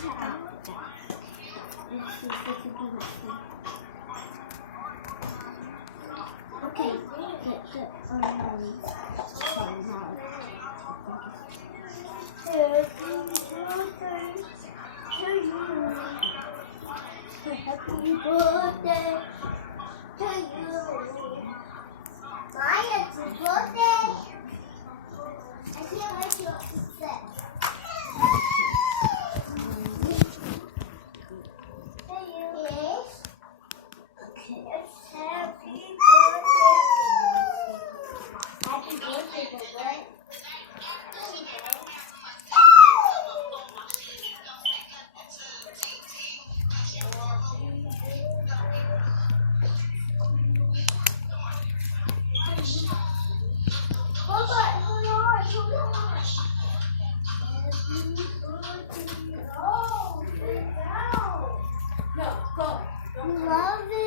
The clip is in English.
Okay, get sorry, now. Happy birthday to you. Maya, it's your birthday. I can't wait to what it says. Yes. Okay. It's happy birthday. Happy birthday, boy. Love it.